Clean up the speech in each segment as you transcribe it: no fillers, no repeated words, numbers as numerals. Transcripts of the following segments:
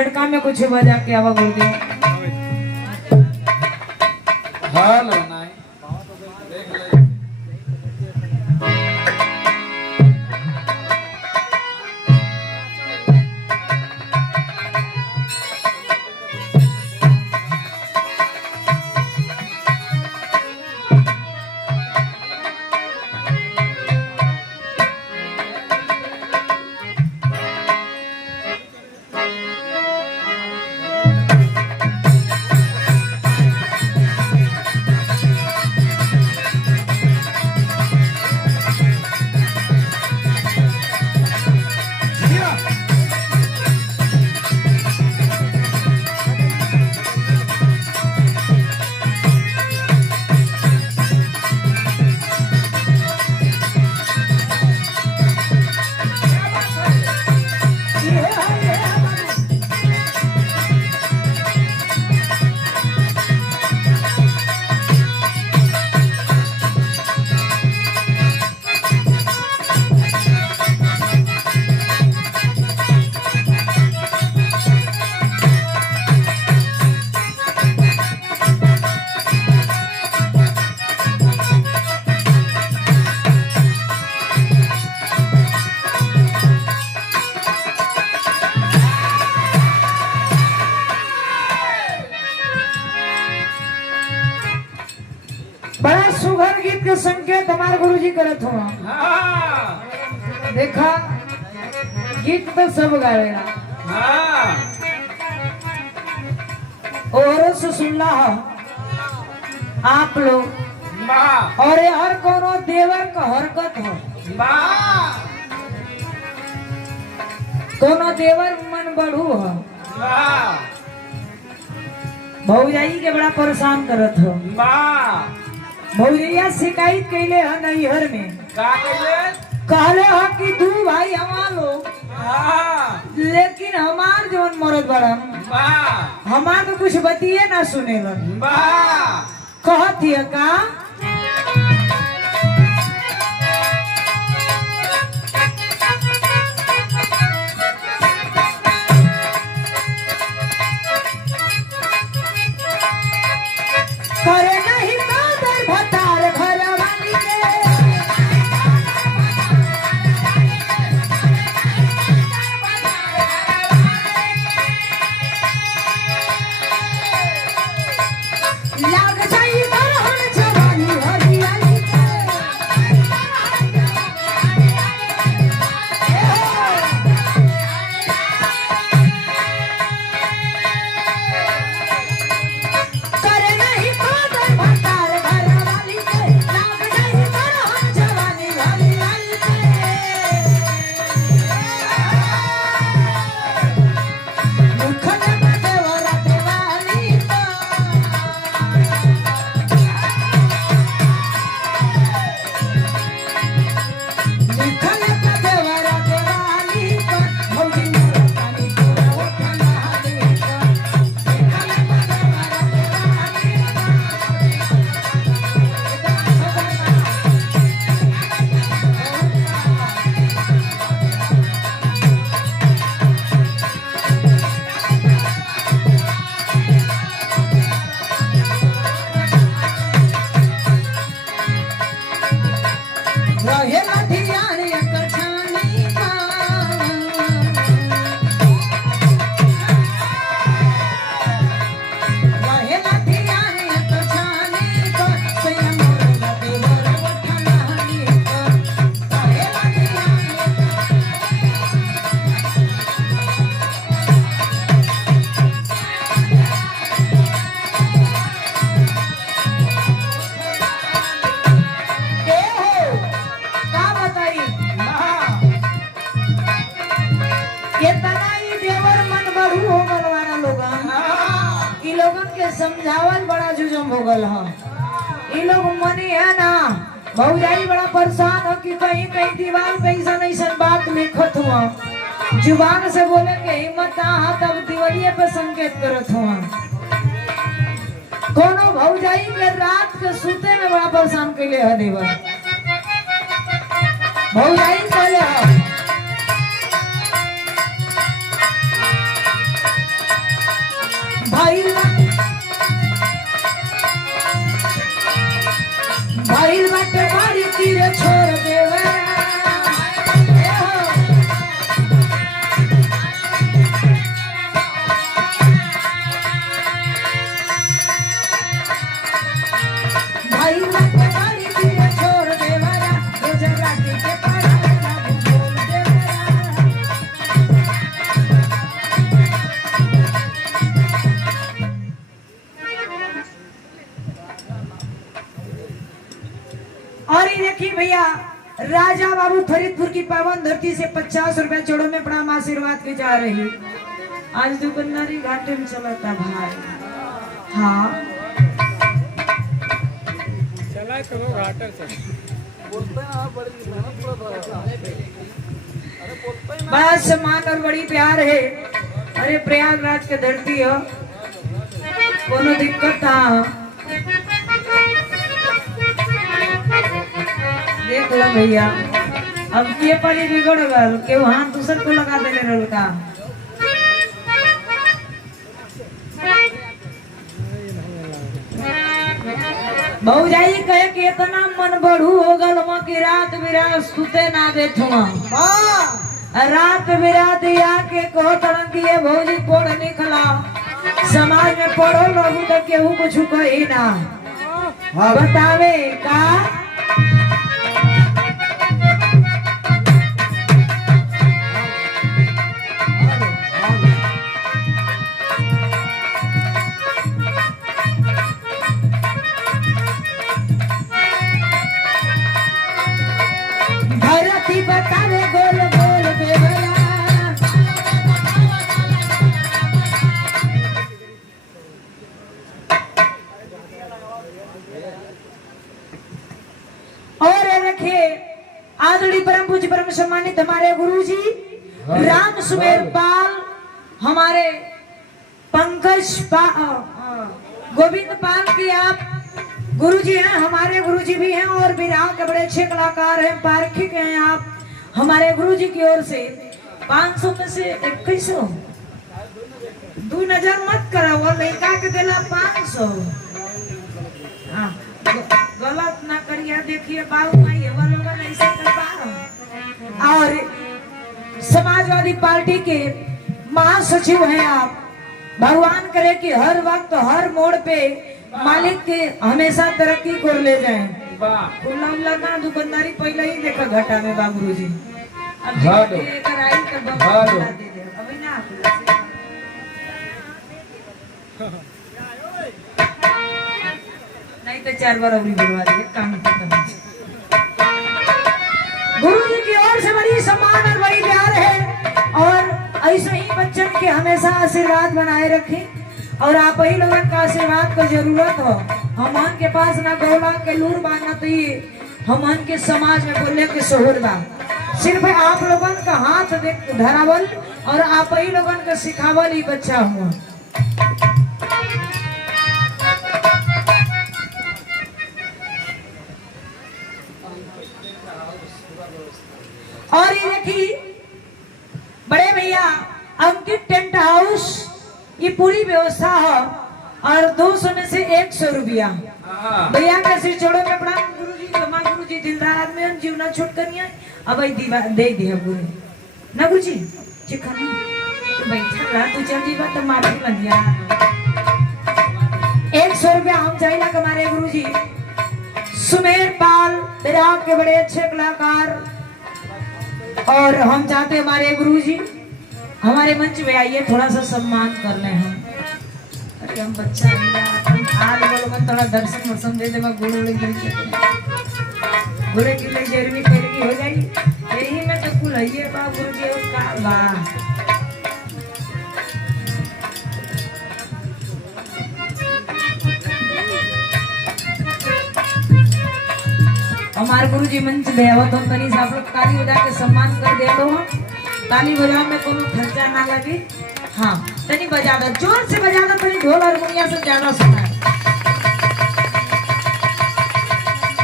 लड़का में कुछ बजा के आवा बोल दे। हेलो नाई देख ले। बड़ा सुघर गीत के संकेत हमारे गुरुजी करत हो। देखा गीत तो सब गावेला और से सुनला हो आप लोग और ये हर कोनो देवर का हरकत हो। कोनो देवर मन बढ़ू हो भौजाई के बड़ा परेशान करत हो। भौजैया शिकायत कैले है नैहर में कहले हो कि दू भाई हमार लोग लेकिन हमार जोन मरद बड़न हमार तो कुछ बतिए ना सुनेलन कहत हिय का करे नहीं कादर भतार घरवाली के लाग जाई बरहन जवानी हरियाली करे नहीं कादर भतार घरवाली के लाग जाई बरहन जवानी हरियाली के मुखन देवरा देवाली निखल देवरा देवाली पर भौजी मोर पानी पूरा उठना हाली पर निखल देवरा देवाली रहे लठियार एक छानी रहे लठियार एक छानी स्वयं देवर उठना हाली रहे के हो का बताई कितना ही देवर मन बढ़ू हो गल वाला लोगन ई लोगन के समझावल बड़ा जुजम हो गल ह। ई लोग मनी है ना भौजाई बड़ा परेशान हो कि कहीं कहीं दीवार पे ऐसा बात लिखत हुआ जुबान से बोले के हिम्मत ना तब दिवलिये पे संकेत करत हुआ। कोनो भौजाई के रात के सूते में बड़ा परेशान कैले है देवर भौजाई कहले है भैया राजा बाबू फरीदपुर की पावन धरती से 50 रुपए जोड़ों में प्रणाम आशीर्वाद के जा रही। आज दुकानदारी घाटे में चलता भाई। हाँ चला करो घाटर से बड़ा सम्मान और बड़ी प्यार है। अरे प्रयागराज के धरती हो, कोनो दिक्कत था। देख लो भैया, अब ये पानी बिगड़ गल के वहां दूसर को लगा देने रोल का। भौजाई कहे कि इतना मन बढ़ू हो गल कि रात बिरात सुते ना देथुआ। रात बिरात आके कहो तरह की ये भौजी पढ़ निकला, समाज में पढ़ो रहू तो केहू कुछ कही ना। बतावे का धरती बतावे गोल गोल देवला। और रखे आदरणीय परम पूज्य परम सम्मानित हमारे गुरुजी राम सुमेर पाल, हमारे पंकज गोविंद पाल की आप गुरुजी हैं, हमारे गुरुजी भी हैं और बिहार के बड़े अच्छे कलाकार हैं, पारखिक हैं आप। हमारे गुरुजी की ओर से 500 में से 2100 दू नजर मत करा, वो लड़का के दिला 500। हाँ गलत ना करिए, देखिए बाबू भाई वो लोग ऐसे कर पा। और समाजवादी पार्टी के महासचिव हैं आप। भगवान करे कि हर वक्त हर मोड़ पे मालिक के हमेशा तरक्की कर ले जाए। ना दुकानदारी पहले ही देखा घाटा में बाबू जी। नहीं तो 4 बार अभी बुलवा दिए काम गुरु जी की ओर से बड़ी सम्मान और बड़ी प्यार है। और ऐसे ही बच्चन के हमेशा आशीर्वाद बनाए रखें। और आप ही लोगों का आशीर्वाद को जरूरत हो। हमन के पास ना गौला के लूर बांधना तो ये हमन के समाज में बोलने के शोहर बा। सिर्फ आप लोगों का हाथ धरावल और आप ही लोगों का सिखावल ही बच्चा हुआ। और ये देखिए बड़े भैया अंकित टेंट हाउस, ये पूरी व्यवस्था है। और 200 में से 100 रुपया भैया का सिर छोड़ो में पड़ा। गुरुजी जमा गुरुजी दिलदार आदमी हैं, जीवना छोट करिए अब दे दिया गुरु ना गुरुजी चिकन तो बैठा रहा तू चल जीवा तो माफी बंधिया 100 रुपया हम चाहिए हमारे गुरुजी सुमेर पाल बिराग के बड़े अच्छे कलाकार। और हम चाहते हमारे गुरुजी हमारे मंच में आइए, थोड़ा सा सम्मान कर ले हम। अरे हम बच्चा आज बोलो मत, थोड़ा दर्शन वर्शन दे दे। गुरु गुरु की ले जरूरी पहले की हो जाएगी यही में तो कुल है बा गुरु जी का बा। हमारे गुरु जी मंच पे आवत हम कनी आप लोग ताली बजा के सम्मान कर दे दो। ताली बजाने में कोनो खर्चा ना लगे। हाँ तनी बजा दो, जोर से बजा दो, तनी ढोल हारमोनिया से ज्यादा सुना है।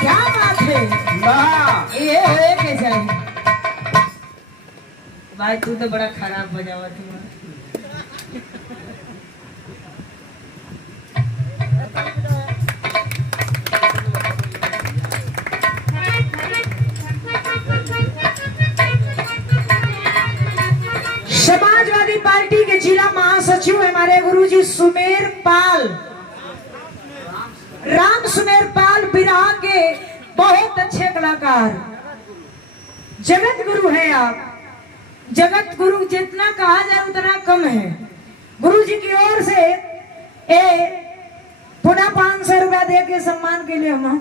क्या बात है ये होए के चाहिए भाई, तू तो बड़ा खराब बजावा तू। समाजवादी पार्टी के जिला महासचिव हमारे गुरुजी सुमेर पाल, राम सुमेर पाल बिरहा के बहुत अच्छे कलाकार, जगत गुरु हैं आप। जगत गुरु जितना कहा जाए उतना कम है। गुरु जी की ओर से पुनः 500 रुपया दे के सम्मान के लिए हम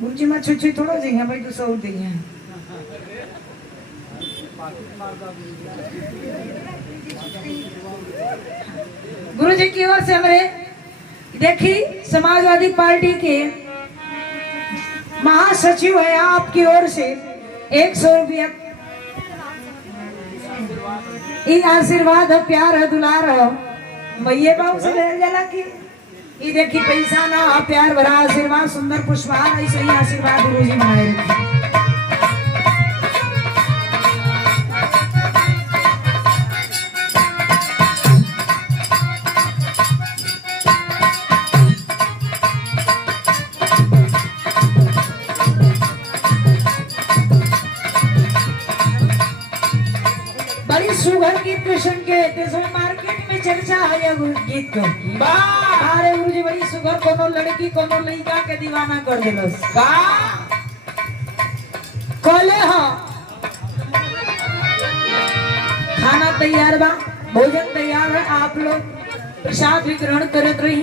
गुरुजी में छुच्छी थोड़ो जी है भाई, तू सौ दी है। गुरुजी की ओर से हमारे देखी समाजवादी पार्टी के महासचिव है, आपकी ओर से 100 रुपया ये आशीर्वाद है, प्यार है, दुलार है भैया बाबू से ले जाला की ये देखी पैसा ना प्यार भरा आशीर्वाद, सुंदर पुष्पहार, ऐसे ही आशीर्वाद गुरुजी बनाए रखे। बड़ी सुगर गीत कृष्ण के मार्केट में चर्चा है गीत को। अरे गुरुजी बड़ी सुगर, कोनो लड़की कोनो लड़का के दीवाना कर दिलस कोले। हाँ खाना तैयार बा, भोजन तैयार है, आप लोग प्रसाद भी ग्रहण करते रही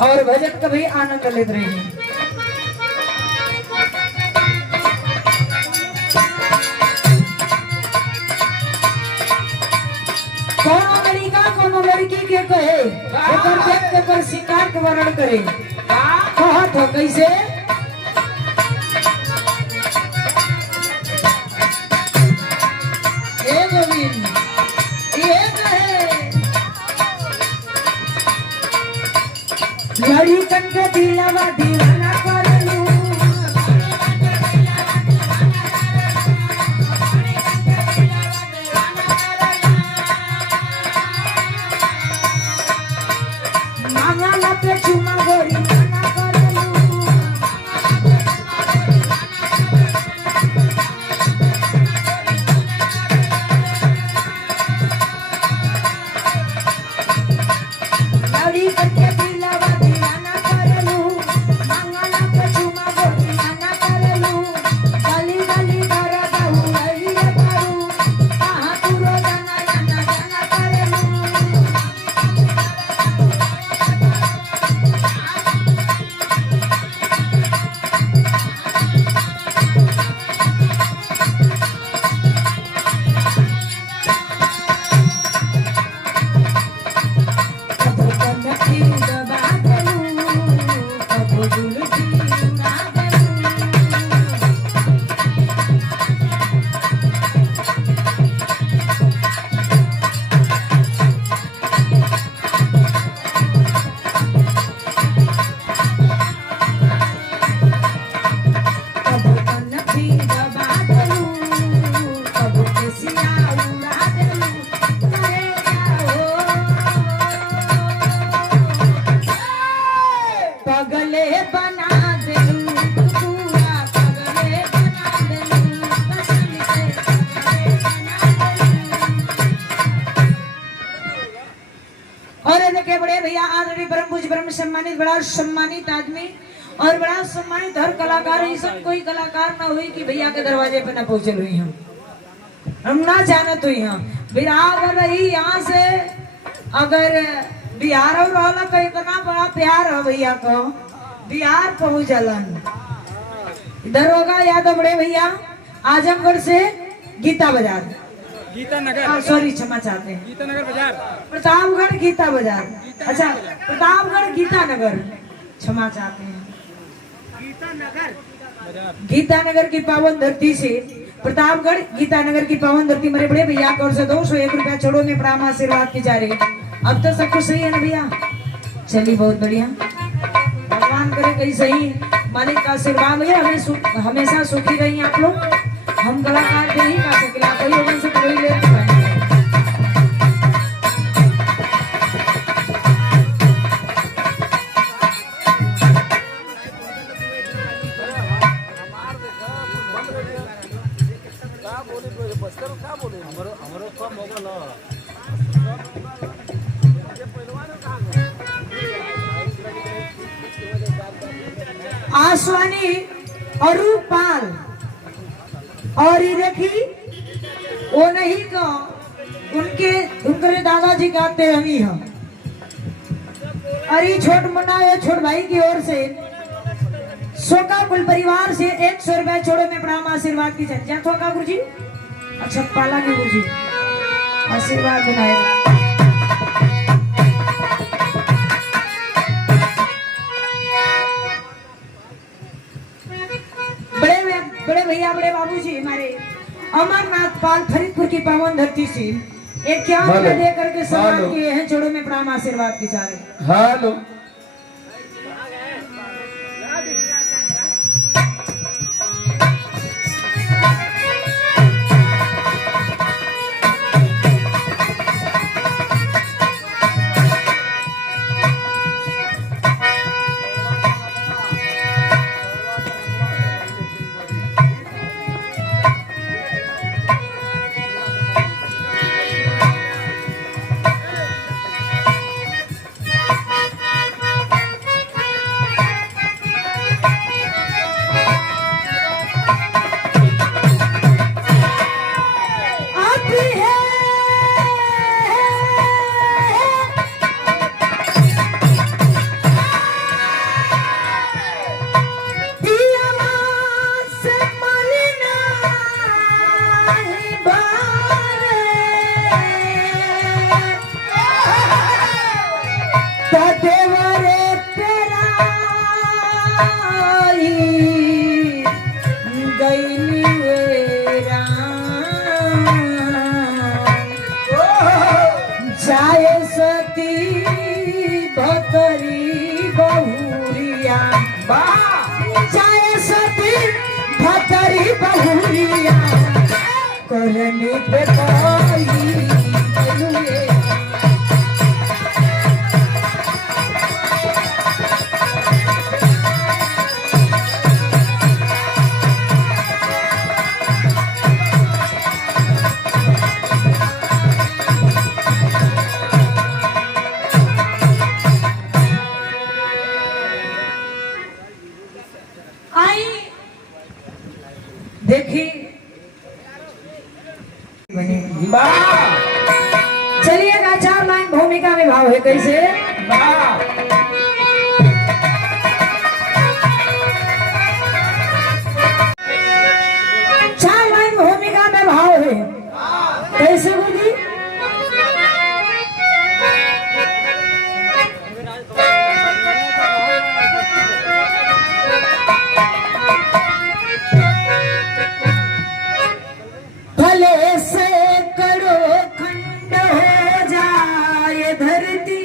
और भजन का भी आनंद लेते रही। कोनो लड़का कोनो लड़की के कहे ओकर देख के ओकर शिकार के वर्णन करे, कहत हो कैसे ए गोविंद ये कहे लड़कन के दिलवा दीवाना करलू, मांगला पे चुमा गोरी मना करलू, लड़कन के दिलवा दीवाना करलू, मांगला पे चुमा गोरी मना करलू, गली गली घर बहु रही करू, कहां तू रोजाना जाना जाना करलू। कबो कनकी दबा देलू, कबो जुल्फी उड़ा देलू, कबो कनकी दबा देलू, कबो केसिया उड़ा देलू, करे जाओ पगले बना देलू, पूरा पगले बना देलू, पसंद से पगले बना देलू। और ये देखिए बड़े भैया आदरणीय परम पूज्य ब्रह्म सम्मानित, बड़ा सम्मानित आदमी और बड़ा सम्मानित हर कलाकार, ये सब कोई कलाकार ना हुई कि भैया के दरवाजे पे ना पहुंचे हुई हम ना जानत हुई हम बिहार रही यहाँ से, अगर बिहार और रहला तो इतना बड़ा प्यार है भैया को, बिहार पहुंचलन। दरोगा यादव बड़े भैया आजमगढ़ से गीता बाजार, गीता नगर, सॉरी क्षमा चाहते हैं, गीता नगर बाजार, प्रतापगढ़ गीता बाजार, अच्छा प्रतापगढ़ गीता नगर, क्षमा चाहते हैं, गीता नगर की पावन धरती से प्रतापगढ़ गीता नगर की पावन धरती मेरे बड़े भैया की ओर से 201 रुपया छोड़ो में प्रणाम आशीर्वाद की जा रही। अब तो सब कुछ सही है ना भैया, चलिए बहुत बढ़िया, भगवान करे कहीं सही, मालिक का आशीर्वाद भैया हमें हमेशा सुखी रही आप लोग। हम कलाकार नहीं कर सके, आप लोगों से कोई ले आसवानी अरूप पाल और ये देखी वो नहीं का उनके दादाजी गाते रही हम। अरे छोट मुन्ना ये छोट भाई की ओर से शोका कुल परिवार से 100 रुपया छोड़ो में प्रणाम आशीर्वाद की जाए। क्या थोका गुरु जी? अच्छा पाला की गुरु जी आशीर्वाद बनाए। बड़े भैया बड़े बाबूजी हमारे अमरनाथ पाल फरीदपुर की पावन धरती से एक क्या दे करके सम्मान किए हैं। छोड़ो में प्रणाम आशीर्वाद की जा रहे। हेलो करने पे चलिएगा 4 लाइन भूमिका में भाव है कैसे? 4 लाइन भूमिका में भाव है कैसे बोली? भले से करो खंड हो जाए धरती,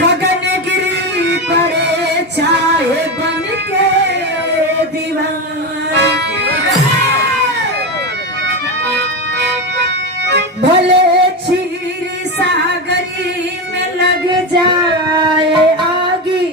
गगन गिरी पड़े चाहे बन के दीवार, भले क्षीर सागरी में लग जाए आगी,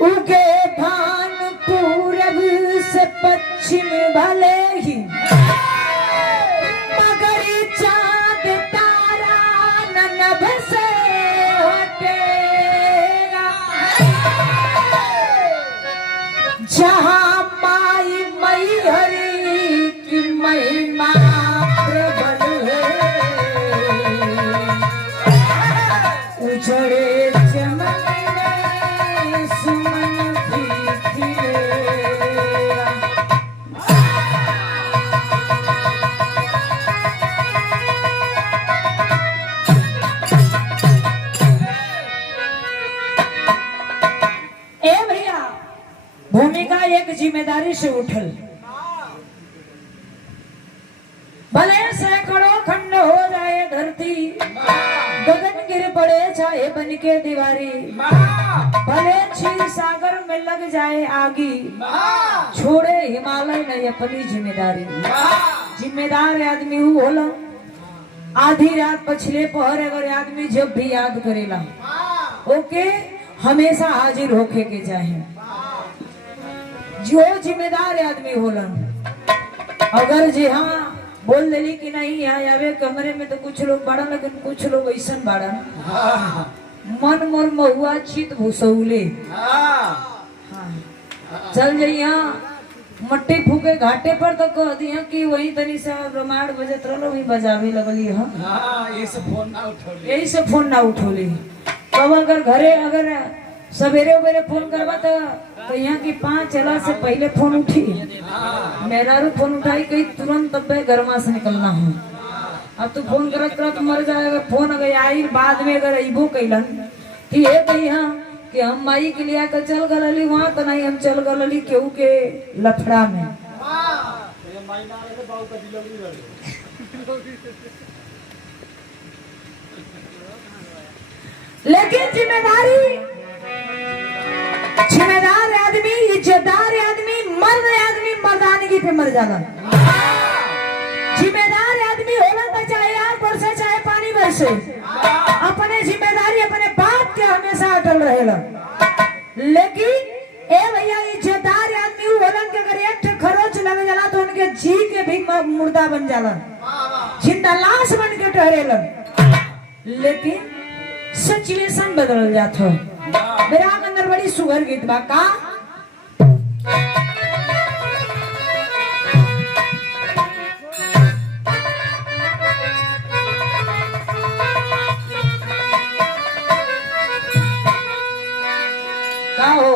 उगे भान पूरब से पश्चिम भले ही, मगर चांद तारा नभ से हटेगा, जहाँ माई मई हरी की महिमा प्रबल है, उजड़े भूमिका एक जिम्मेदारी से उठल, भले सैकड़ों खंड हो जाए धरती, गगन गिर पड़े चाहे बन के दीवारी, भले क्षीर सागर में लग जाए आगी, छोड़े हिमालय नहीं अपनी जिम्मेदारी। जिम्मेदार आदमी वो होला आधी रात पछले पहर अगर आदमी जब भी याद करेला ओके हमेशा हाजिर होके के चाहे। जो जिम्मेदार आदमी होला अगर जी हाँ बोल दिली कि नहीं यहाँ आवे कमरे में तो कुछ लोग बाड़ा, लेकिन कुछ लोग ऐसा बाड़ा मन मोर महुआ चित भूसौले। हाँ हाँ। चल जइया मट्टी फूके घाटे पर तो कह दिया कि वही तनी से रमाड़ बजत रहलो वही बजावे लगली हम। हाँ इस फोन ना उठोले। यही से फोन ना उठोली। तब अगर घरे अगर सवेरे उवेरे फोन करवा तो यहाँ की 5 चला से पहले फोन उठी। मेरा रू फोन उठाई कहीं तुरंत तब गरमा से निकलना है। अब तू फोन करत करत मर जाएगा। फोन अगर आई बाद में अगर अबो कैलन कि ये कही हाँ कि हम माई के लिए आकर चल गली वहां तो नहीं हम चल गली केहू के लफड़ा में। लेकिन जिम्मेदार आदमी इज्जतदार आदमी मर्द आदमी मर्दानगी पे मर जाला। जिम्मेदार आदमी होला तो चाहे आग बरसे चाहे पानी बरसे अपने जिम्मेदारी अपने बात के हमेशा अटल रहेला। लेकिन ए भैया इज्जतदार आदमी होलन के अगर एक खरोच लग जाला तो उनके जी के भी मुर्दा बन जाला, जिंदा लाश बन के ठहरेलन। लेकिन सिचुएशन बदल जात हो। मेरा अंदर बड़ी सुगर गीत बा का हो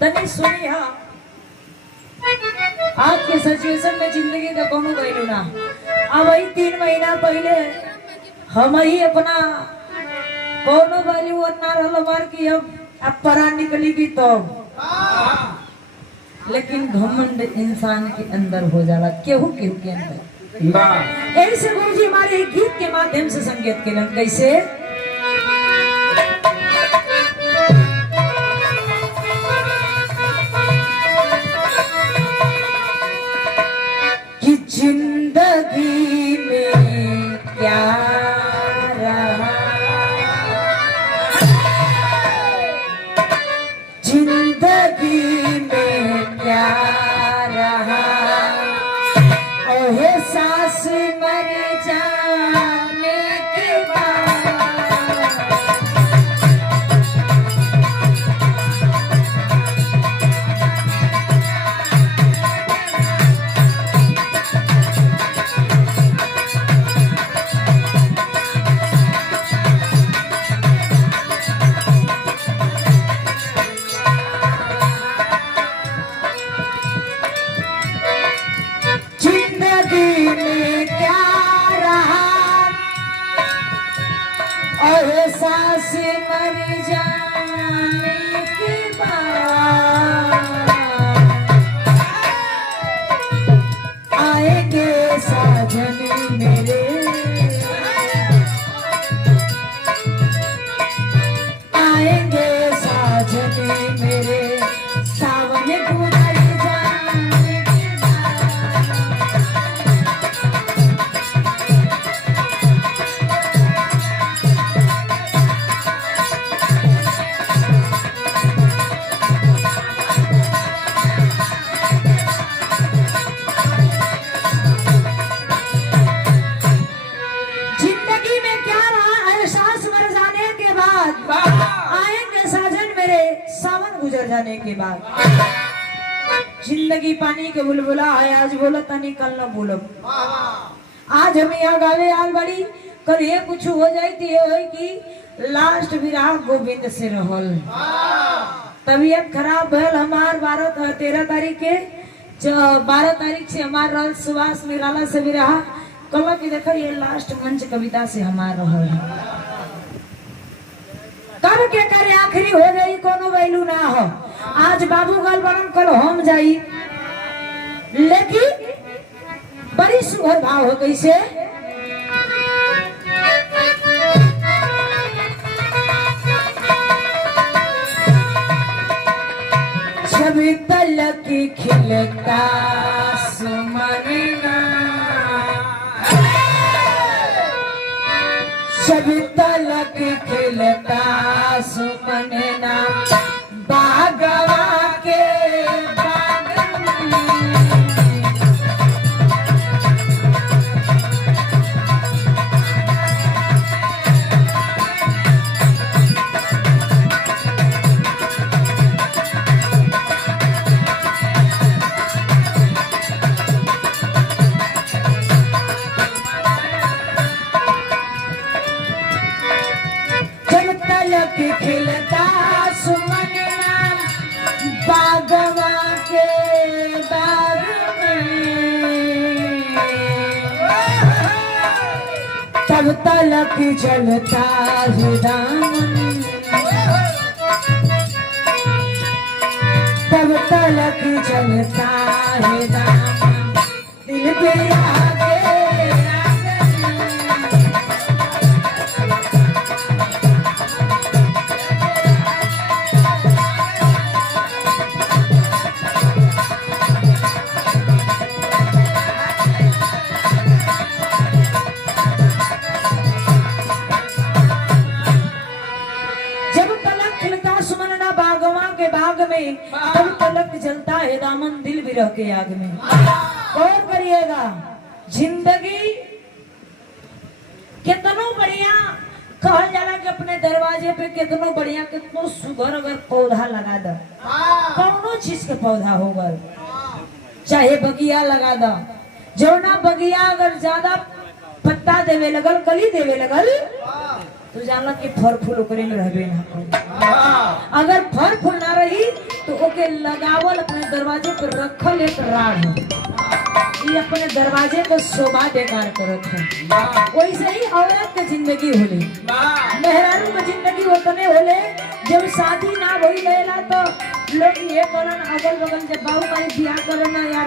तनी सुनी। हाँ आज के सिचुएशन में जिंदगी का कोनो गईलू ना। अब वही 3 महीना पहले हम ही अपना कोनो वैल्यू ना रहल मार की अब परा निकली भी तो। लेकिन घमंड इंसान के अंदर हो जाला केहू केहू के अंदर। ऐसे गुरुजी हमारे गीत के माध्यम से संकेत केलन कैसे कि जिंदगी में क्या रहा, जिंदगी में क्या रहा, ओहे सांस मर जाने के बाद। जिंदगी में क्या रहा और सांस मर जाने के बाद आएंगे साजन मेरे, आएंगे साजन मेरे सावन गुजर जाने के जिंदगी में क्या रहा एहसास मर जाने के बाद आएंगे साजन मेरे सावन गुजर जाने के बाद। जिंदगी पानी के बुलबुला है आज बोलो तनी कल न बोलो। आज हम यहाँ गावे आल बड़ी कल ये कुछ हो जाए तो ये हो कि लास्ट विराह गोविंद से रहल। तबीयत खराब भल हमार 13 तारीख के 12 तारीख से हमार रहल सुभाष निराला से विराह कल की देखो ये लास्ट मंच कविता से हमार रहल। कब के करे आखिरी हो जाई कोनो वैल्यू ना हो। आज बाबू गल बनम कल हम जाई। लेकिन बड़ी सुघर भाव हो कैसे जब तलक खिलता सुमरना, जब तलक खिलता सुमरना बागवा के बागन कि खिलता सुमन नाम बागवा के बाग में, तब तलक जलता है दामन, तब तलक जलता है दामन, दिल पे आगे बाग में, तब तलक जलता है दामन दिल विरह के आग में। गौर करिएगा, जिंदगी कितनो बढ़िया कहल जाला कि अपने दरवाजे पे कितनो बढ़िया कितनो सुगर अगर पौधा लगा दो, कौनो चीज के पौधा होगा, चाहे बगिया लगा दो, जो ना बगिया अगर ज्यादा पत्ता देवे लगल, कली देवे लगल, तो जानला कि फल फूल ओकरे में रहबे ना करे। अगर फल फूल ना रही तो ओके लगावल अपने दरवाजे पर रखल एक राड़ है, ये अपने दरवाजे को शोभा बेकार करत है। वैसे ही औरत के जिंदगी होले, मेहरारू के जिंदगी उतने होले जब शादी ना होई लेला तो लोग ये करन, अगल बगल जब बाबू माई बियाह करन यार